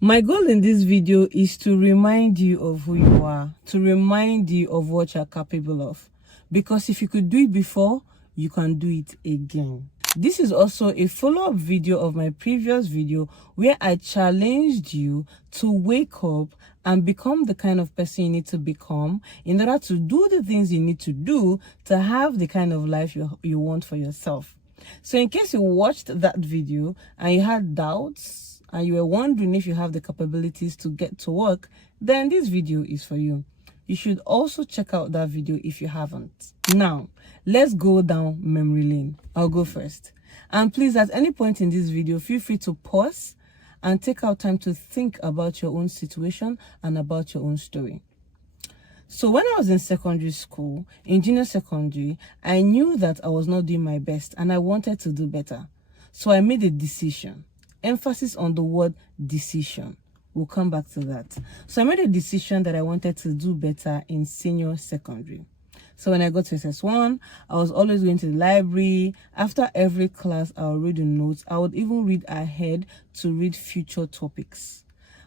My goal in this video is to remind you of who you are, to remind you of what you're capable of. Because if you could do it before, you can do it again. This is also a follow-up video of my previous video where I challenged you to wake up and become the kind of person you need to become in order to do the things you need to do to have the kind of life you want for yourself. So in case you watched that video and you had doubts, and you were wondering if you have the capabilities to get to work, then this video is for you. You should also check out that video if you haven't. Now, let's go down memory lane. I'll go first. And please, at any point in this video, feel free to pause and take out time to think about your own situation and about your own story. So when I was in secondary school, in junior secondary, I knew that I was not doing my best and I wanted to do better. So I made a decision. Emphasis on the word decision. We'll come back to that. So I made a decision that I wanted to do better in senior secondary. So when I got to SS1, I was always going to the library. After every class, I would read the notes. I would even read ahead to read future topics.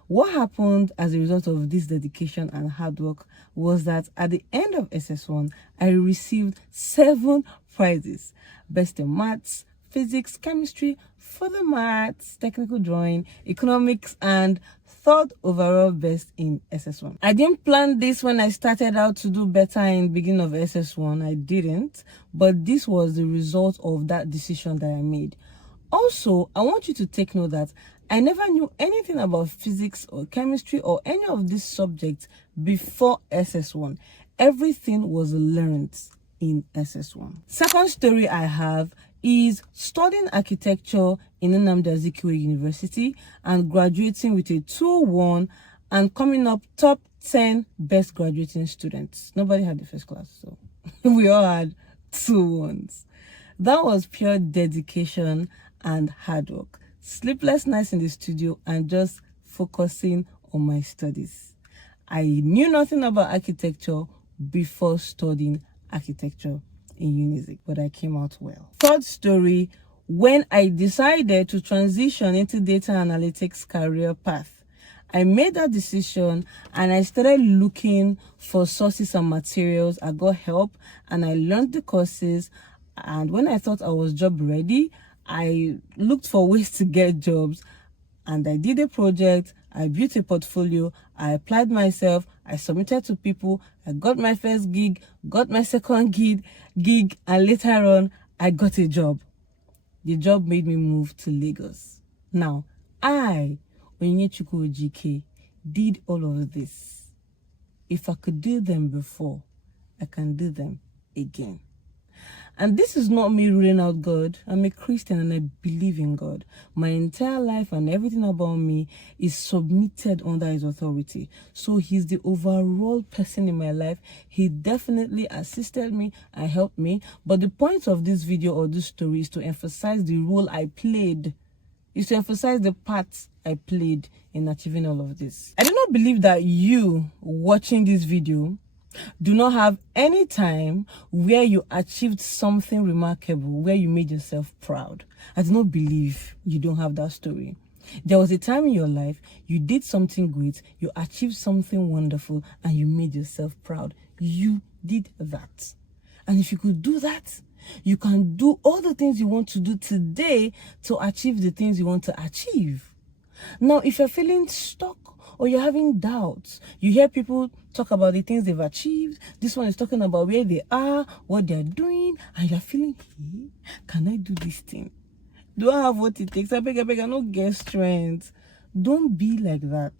What happened as a result of this dedication and hard work was that at the end of SS1, I received 7 prizes. Best in maths, physics, chemistry, further maths, technical drawing, economics, and third overall best in SS1. I didn't plan this when I started out to do better in the beginning of SS1. I didn't, but this was the result of that decision that I made. Also, I want you to take note that I never knew anything about physics or chemistry or any of these subjects before SS1. Everything was learned in SS1. Second story I have is studying architecture in Onyinye Ojike University and graduating with a 2-1 and coming up top 10 best graduating students. Nobody had the first class, so we all had 2-1s. That was pure dedication and hard work. Sleepless nights in the studio and just focusing on my studies. I knew nothing about architecture before studying architecture in Unizik, but I came out well. Third story, when I decided to transition into data analytics career path, I made that decision and I started looking for sources and materials. I got help and I learned the courses, and when I thought I was job ready, I looked for ways to get jobs and I did a project. I built a portfolio, I applied myself, I submitted to people, I got my first gig, got my second gig, and later on, I got a job. The job made me move to Lagos. Now, I, Onyinye Ojike, did all of this. If I could do them before, I can do them again. And this is not me ruling out God. I'm a Christian and I believe in God. My entire life and everything about me is submitted under His authority. So He's the overall person in my life. He definitely assisted me and helped me. But the point of this video or this story is to emphasize the role I played. Is to emphasize the part I played in achieving all of this. I do not believe that you watching this video do not have any time where you achieved something remarkable, where you made yourself proud. I do not believe you don't have that story. There was a time in your life you did something great, you achieved something wonderful, and you made yourself proud. You did that. And if you could do that, you can do all the things you want to do today to achieve the things you want to achieve. Now, if you're feeling stuck, or you're having doubts, you hear people talk about the things they've achieved. This one is talking about where they are, what they're doing, and you're feeling, hey, can I do this thing? Do I have what it takes? I beg, I don't get strength. Don't be like that.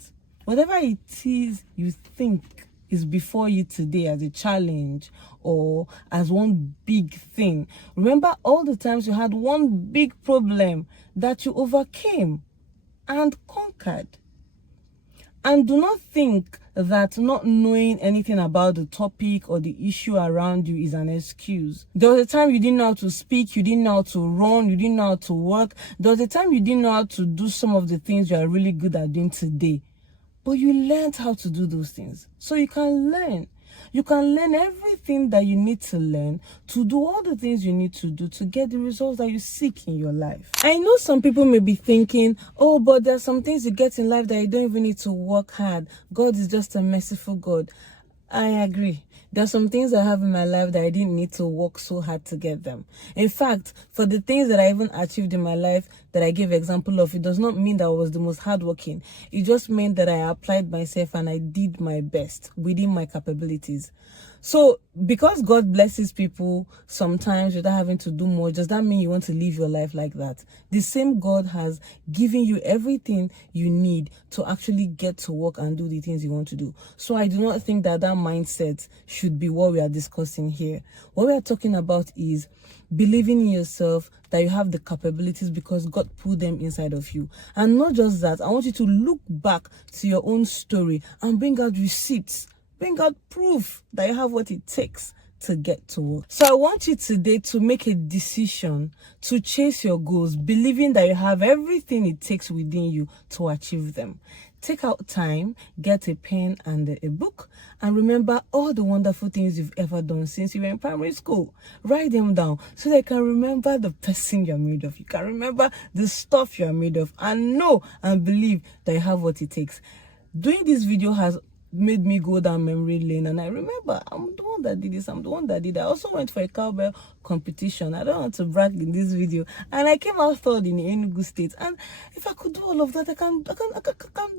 Whatever it is you think is before you today as a challenge or as one big thing, remember all the times you had one big problem that you overcame and conquered. And do not think that not knowing anything about the topic or the issue around you is an excuse. There was a time you didn't know how to speak, you didn't know how to run, you didn't know how to work. There was a time you didn't know how to do some of the things you are really good at doing today. But you learned how to do those things. So you can learn. You can learn everything that you need to learn to do all the things you need to do to get the results that you seek in your life. I know some people may be thinking, oh, but there are some things you get in life that you don't even need to work hard. God is just a merciful God. I agree. There are some things I have in my life that I didn't need to work so hard to get them. In fact, for the things that I even achieved in my life that I gave example of, it does not mean that I was the most hardworking. It just meant that I applied myself and I did my best within my capabilities. So, because God blesses people sometimes without having to do more, does that mean you want to live your life like that? The same God has given you everything you need to actually get to work and do the things you want to do. So I do not think that mindset should be what we are discussing here. What we are talking about is believing in yourself, that you have the capabilities because God put them inside of you. And not just that, I want you to look back to your own story and bring out receipts. Bring out proof that you have what it takes to get to work. So I want you today to make a decision to chase your goals, believing that you have everything it takes within you to achieve them. Take out time, get a pen and a book, and remember all the wonderful things you've ever done since you were in primary school. Write them down so that you can remember the person you're made of. You can remember the stuff you're made of, and know and believe that you have what it takes. Doing this video has made me go down memory lane, and I remember I'm the one that did this, I'm the one that did that. I also went for a cowbell competition. I don't want to brag in this video, and I came out third in Enugu State. And if I could do all of that, I can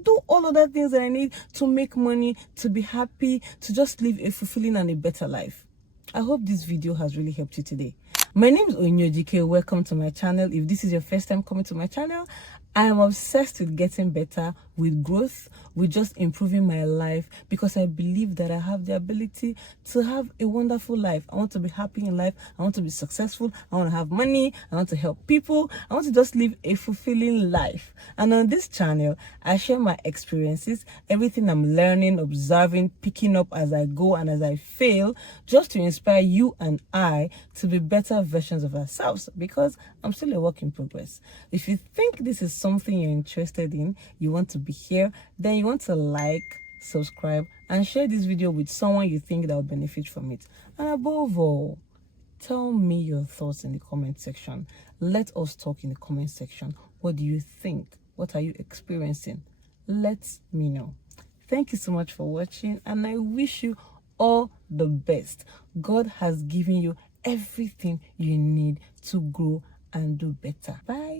do all of that things that I need to make money, to be happy, to just live a fulfilling and a better life. I hope this video has really helped you today. My name is Onyinye Ojike. Welcome to my channel. If this is your first time coming to my channel, I am obsessed with getting better, with growth, with just improving my life, because I believe that I have the ability to have a wonderful life. I want to be happy in life. I want to be successful. I want to have money. I want to help people. I want to just live a fulfilling life. And on this channel, I share my experiences, everything I'm learning, observing, picking up as I go and as I fail, just to inspire you and I to be better versions of ourselves, because I'm still a work in progress. If you think this is something you're interested in, you want to be here, then you want to like, subscribe, and share this video with someone you think that will benefit from it. And above all, tell me your thoughts in the comment section. Let us talk in the comment section. What do you think? What are you experiencing? Let me know. Thank you so much for watching, and I wish you all the best. God has given you everything you need to grow and do better. Bye.